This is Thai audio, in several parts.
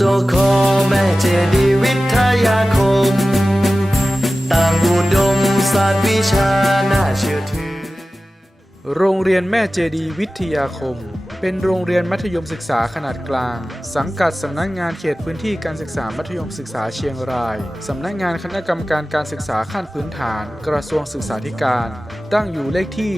มจคแม่เจดีวิทยาคม ต่างอุดมศาสตร์วิชา โรงเรียนแม่เจดีวิทยาคม เป็นโรงเรียนมัธยมศึกษาขนาดกลาง สังกัดสำนักงานเขตพื้นที่การศึกษามัธยมศึกษาเชียงรายสำนักงานคณะกรรมการการศึกษาขั้นพื้นฐาน กระทรวงศึกษาธิการ ตั้งอยู่เลขที่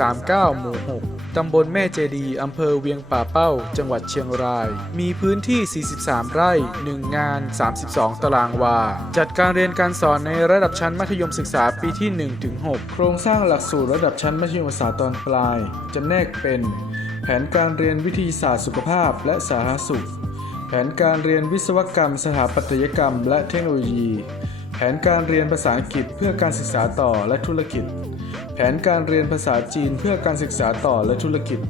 139 หมู่ 6 ตำบลแม่เจดีอำเภอเวียงป่าเป้า จังหวัดเชียงราย มีพื้นที่ 43 ไร่ 1 งาน 32 ตารางวา จัดการเรียนการสอนในระดับชั้นมัธยมศึกษาปีที่1ถึง6โครงสร้างหลักสูตรระดับชั้นมัธยมศึกษาตอนปลายจำแนกเป็น แผนการเรียนวิทยาศาสตร์สุขภาพและสาธารณสุข แผนการเรียนวิศวกรรม สถาปัตยกรรม และเทคโนโลยี แผนการเรียนภาษาอังกฤษเพื่อการศึกษาต่อและธุรกิจ แผนการเรียนภาษาจีนเพื่อการศึกษาต่อและธุรกิจ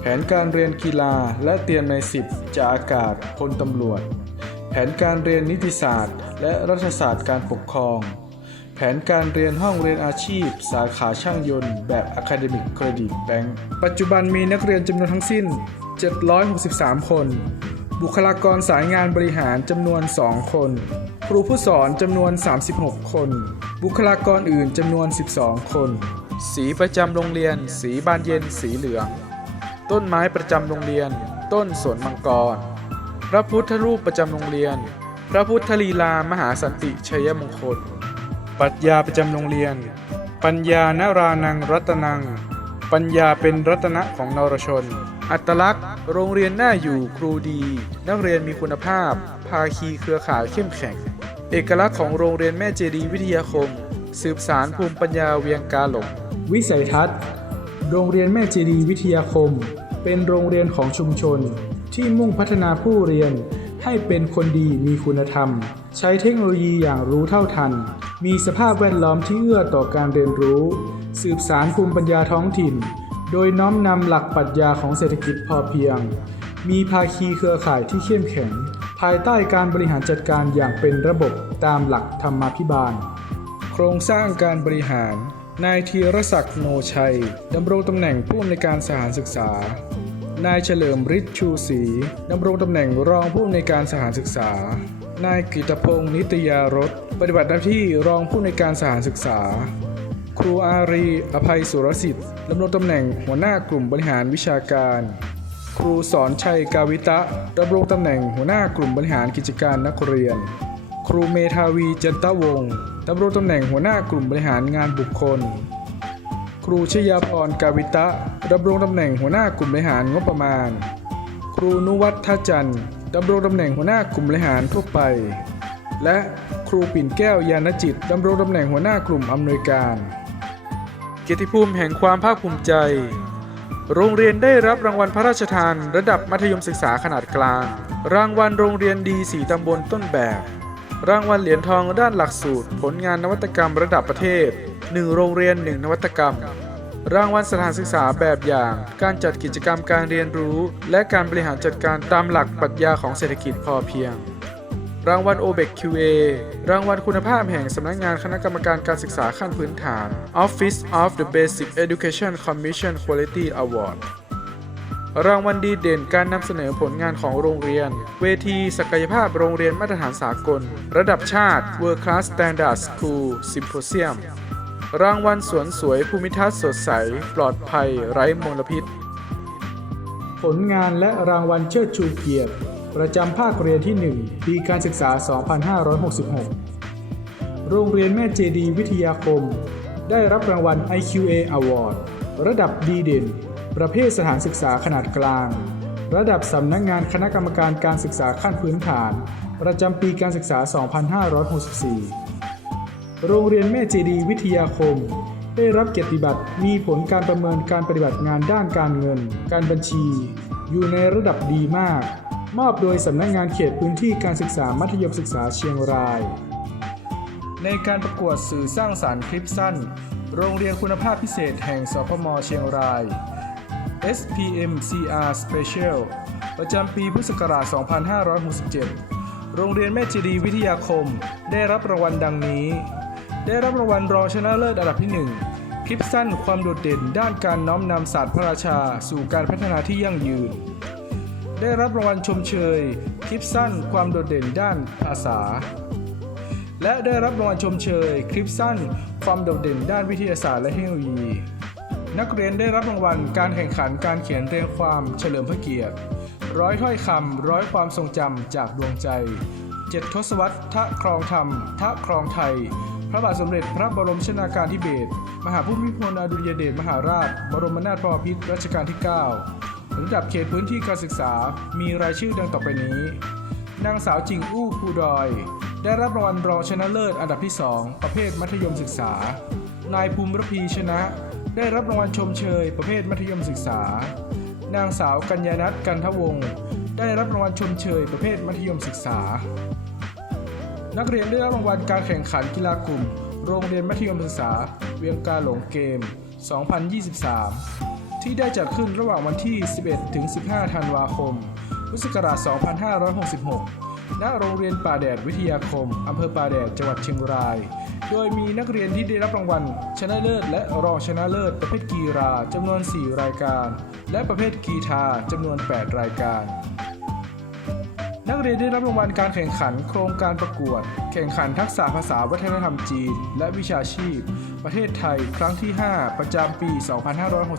แผนการเรียนกีฬาและเตรียมในสิบจากอากาศพลตำรวจ แผนการเรียนนิติศาสตร์ และรัฐศาสตร์การปกครอง นการเรียนห้องเรียนอาชีพ สาขาช่างยนต์แบบ Academic Credit Bank ปัจจุบันมีนักเรียนจำนวนทั้งสิ้น 763 คน บุคลากรสายงานบริหารจำนวน 2 คน ครูผู้สอนจำนวน 36 คน บุคลากรอื่นจำนวน 12 คน สีประจำโรงเรียน สีบานเย็นสีเหลือง ต้นไม้ประจำโรงเรียน ต้นสวนมังกร พระพุทธรูปประจำโรงเรียน พระพุทธลีลามหาสันติชัยมงคล รัชญาประจำโรงเรียน ปัญญานารานังรัตนัง ปัญญาเป็นรัตนะของนรชน อัตลักษณ์ โรงเรียนน่าอยู่ครูดี นักเรียนมีคุณภาพ ภาคีเครือข่ายเข้มแข็ง เอกลักษณ์ของโรงเรียนแม่เจดียวิทยาคม สืบสารภูมิปัญญาเวียงกาหลง วิสัยทัศน์ โรงเรียนแม่เจดียวิทยาคม เป็นโรงเรียนของชุมชน ที่มุ่งพัฒนาผู้เรียนให้เป็นคนดีมีคุณธรรม ใช้เทคโนโลยีอย่างรู้เท่าทัน มีสภาพแวดล้อมที่เอื้อต่อการเรียนรู้ สืบสารภูมิปัญญาท้องถิ่น โดยน้อมนำหลักปรัชญาของเศรษฐกิจพอเพียง มีภาคีเครือข่ายที่เข้มแข็ง ภายใต้การบริหารจัดการอย่างเป็นระบบตามหลักธรรมาภิบาล โครงสร้างการบริหาร นายธีรศักดิ์โนชัยดำรงตำแหน่งผู้อำนวยการสถานศึกษา นายเฉลิมฤทธิ์ชูศรีดำรงตำแหน่งรองผู้อำนวยการสถานศึกษา นายกิตพงศ์นิตยารสปฏิบัติหน้าที่รองผู้อำนการสถานศึกษา ครูอารี อภัยสุรสิทธิ์ดำรงตำแหน่งหัวหน้ากลุ่มบริหารวิชาการ ครูสอนชัยกาวิตะดำรงตำแหน่งหัวหน้ากลุ่มบริหารกิจการนักเรียน ครูเมธาวีจันตวงศ์ดำรงตำแหน่งหัวหน้ากลุ่มบริหารงานบุคคล ครูชยาพรกาวิตะดำรงตำแหน่งหัวหน้ากลุ่มบริหารงบประมาณ ครูนุวัฒน์ท่าจันทร์ ดำรงตำแหน่งหัวหน้ากลุ่มบริหารทั่วไป และครูปิ่นแก้วยานจิตดำรงตำแหน่งหัวหน้ากลุ่มอำนวยการ เกียรติภูมิแห่งความภาคภูมิใจ โรงเรียนได้รับรางวัลพระราชทาน ระดับมัธยมศึกษาขนาดกลาง รางวัลโรงเรียนดีสีตำบลต้นแบบ รางวัลเหรียญทองด้านหลักสูตร ผลงานนวัตกรรมระดับประเทศ 1 โรงเรียน 1 นวัตกรรม รางวัลสถานศึกษาแบบอย่าง การจัดกิจกรรมการเรียนรู้ และการบริหารจัดการตามหลักปรัชญาของเศรษฐกิจพอเพียง รางวัล OBEC QA รางวัลคุณภาพแห่งสำนักงานคณะกรรมการการศึกษาขั้นพื้นฐาน Office of the Basic Education Commission Quality Award รางวัลดีเด่นการนำเสนอผลงานของโรงเรียน เวทีศักยภาพโรงเรียนมาตรฐานสากล ระดับชาติ World Class Standard School Symposium รางวัลสวนสวยภูมิทัศน์สดใส ปลอดภัยไร้มลพิษ ผลงานและรางวัลเชิดชูเกียรติ ประจำภาคเรียนที่ 1 ปีการศึกษา 2566 โรงเรียนแม่เจดียวิทยาคม ได้รับรางวัล IQA Award ระดับดีเด่น ประเภทสถานศึกษาขนาดกลาง ระดับสำนักงงานคณะกรรมการการศึกษาขั้นพื้นฐาน ประจำปีการศึกษา 2564 โรงเรียนแม่เจดีย์วิทยาคม ได้รับเกียรติบัตรมีผลการประเมินการปฏิบัติงานด้านการเงิน การบัญชี อยู่ในระดับดีมาก มอบโดยสำนักงานเขตพื้นที่การศึกษามัธยมศึกษาเชียงราย ในการประกวดสื่อสร้างสารรค์คลิปสั้น โรงเรียนคุณภาพพิเศษแห่งสพมเชียงราย SPMCR Special ประจำปีพุทธศักราช 2567 โรงเรียนแม่เจดีย์วิทยาคมได้รับรางวัลดังนี้ ได้รับรางวัลรองชนะเลิศอันดับที่ 1 คลิปสั้นความโดดเด่นด้านการน้อมนำศาสตร์พระราชา สู่การพัฒนาที่ยั่งยืน ได้รับรางวัลชมเชย คลิปสั้นความโดดเด่นด้านภาษา และได้รับรางวัลชมเชย คลิปสั้น ความโดดเด่นด้านวิทยาศาสตร์และเทคโนโลยี นักเรียนได้รับรางวัลการแข่งขันการเขียนเรียงความเฉลิมพระเกียรติ ร้อยถ้อยคำร้อยความทรงจำจากดวงใจเจ็ดทศวรรษทะครองธรรมทะครองไทย พระบาทสมเด็จพระบรมชนากาธิเบศรมหาภูมิพลอดุลยเดชมหาราช บรมนาถบพิตรรัชกาลที่ 9 ระดับเขตพื้นที่การศึกษา มีรายชื่อดังต่อไปนี้ นางสาวจิงอู้ภูดอย ได้รับรางวัลรองชนะเลิศอันดับที่ 2 ประเภทมัธยมศึกษา นายภูมิรพีชนะ ได้รับรางวัลชมเชย ประเภทมัธยมศึกษา นางสาวกัญญานัทกันทวงศ์ได้รับรางวัลชมเชยประเภทมัธยมศึกษา นักเรียนได้รับรางวัลการแข่งขันกีฬากลุ่ม โรงเรียนมัธยมศึกษา เวียงกาหลงเกม 2023 ที่ได้จัดขึ้นระหว่างวันที่ 11 ถึง 15 ธันวาคม พุทธศักราช 2566 ณ โรงเรียนป่าแดดวิทยาคม อำเภอป่าแดด จังหวัดเชียงราย โดยมีนักเรียนที่ได้รับรางวัล ชนะเลิศ และรองชนะเลิศ ประเภทกีฬาจำนวน 4 รายการ และประเภทกีฬาจำนวน 8 รายการ นักเรียนได้รับรางวัลการแข่งขันโครงการประกวด แข่งขันทักษะภาษาวัฒนธรรมจีน และวิชาชีพ ประเทศไทย ครั้งที่ 5 ประจำปี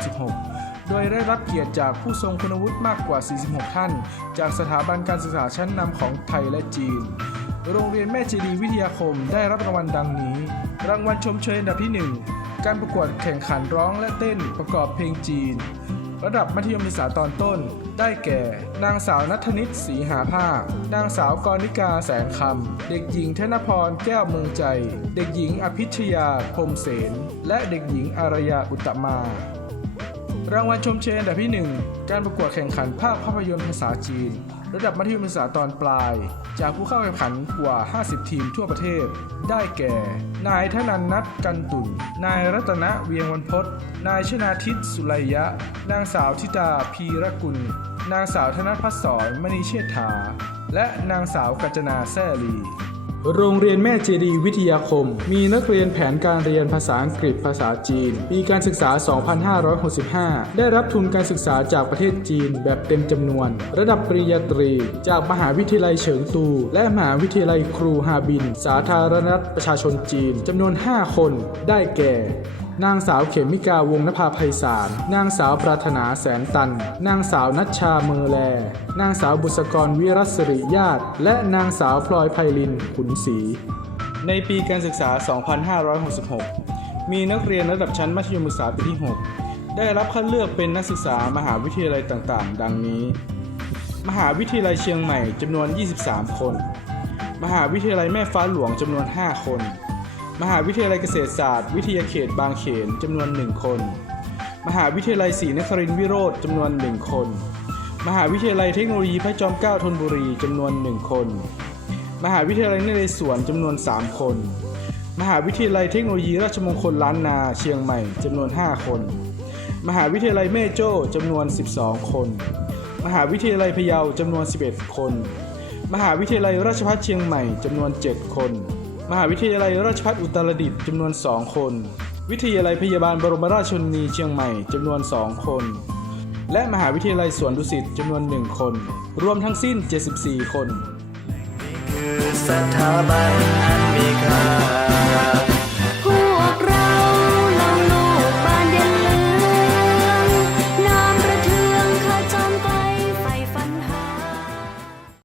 2566 โดยได้รับเกียรติจากผู้ทรงคุณวุฒิมากกว่า 46 ท่าน จากสถาบันการศึกษาชั้นนำของไทยและจีน โรงเรียนแม่เจดีวิทยาคมได้รับรางวัลดังนี้ รางวัลชมเชยอันดับที่ 1 การประกวดแข่งขันร้องและเต้นประกอบเพลงจีน ระดับมัธยมศึกษาตอนต้น ได้แก่ นางสาวนัทนิตศรีหาภาคนางสาวกรณิกาแสงคำ เด็กหญิงธนพรแก้วเมืองใจ เด็กหญิงอภิชยาพรมเสน และเด็กหญิงอารยาอุตตมารางวัลชมเชยอันดับที่ 1 การประกวดแข่งขันภาพภาพยนตร์ภาษาจีน ระดับมัธยมศึกษาตอนปลาย จากผู้เข้าแข่งขันกว่า 50 ทีมทั่วประเทศ ได้แก่ นายธนันนัทกันตุนนายรัตนเวียงวันพศนายชนาทิตสุไลยะ นางสาวธิดาพีรกุล นางสาวธนพัฒสอนมณีเชษฐา และนางสาวกัจนาแซ่ลี โรงเรียนแม่เจดีวิทยาคม มีนักเรียนแผนการเรียนภาษาอังกฤษภาษาจีน ปีการศึกษา 2565 ได้รับทุนการศึกษาจากประเทศจีนแบบเต็มจำนวน ระดับปริญญาตรี จากมหาวิทยาลัยเฉิงตู และมหาวิทยาลัยครูฮาบิน สาธารณรัฐประชาชนจีนจำนวน 5 คนได้แก่ นางสาวเขมิกาวงนภาไพศาล นางสาวปรารถนาแสนตัน นางสาวนัชชาเมอแล นางสาวบุษกรวิรัสริญาติ และนางสาวพลอยไพลินขุนศรี ในปีการศึกษา 2566 มีนักเรียนระดับชั้นมัธยมศึกษาปีที่ 6 ได้รับคัดเลือกเป็นนักศึกษามหาวิทยาลัยต่างๆ ดังนี้ มหาวิทยาลัยเชียงใหม่จำนวน 23 คน มหาวิทยาลัยแม่ฟ้าหลวงจำนวน 5 คน มหาวิทยาลัยเกษตรศาสตร์ วิทยาเขตบางเขนจำนวน 1 คน มหาวิทยาลัยศรีนครินทรวิโรธจำนวน 1 คน มหาวิทยาลัยเทคโนโลยีพระจอมเกล้าธนบุรีจำนวน 1 คน มหาวิทยาลัยนเรศวรจำนวน 3 คน มหาวิทยาลัยเทคโนโลยีราชมงคลล้านนาเชียงใหม่จำนวน 5 คน มหาวิทยาลัยแม่โจ้จำนวน 12 คน มหาวิทยาลัยพะเยาจำนวน 11 คน มหาวิทยาลัยราชภัฏเชียงใหม่จำนวน 7 คน มหาวิทยาลัยราชภัฏอุตรดิตถ์จำนวน 2 คน วิทยาลัยพยาบาลบรมราชชนนีเชียงใหม่จำนวน 2 คน และมหาวิทยาลัยสวนดุสิตจำนวน 1 คน รวมทั้งสิ้น 74 คน คือสถาบันอันมีค่า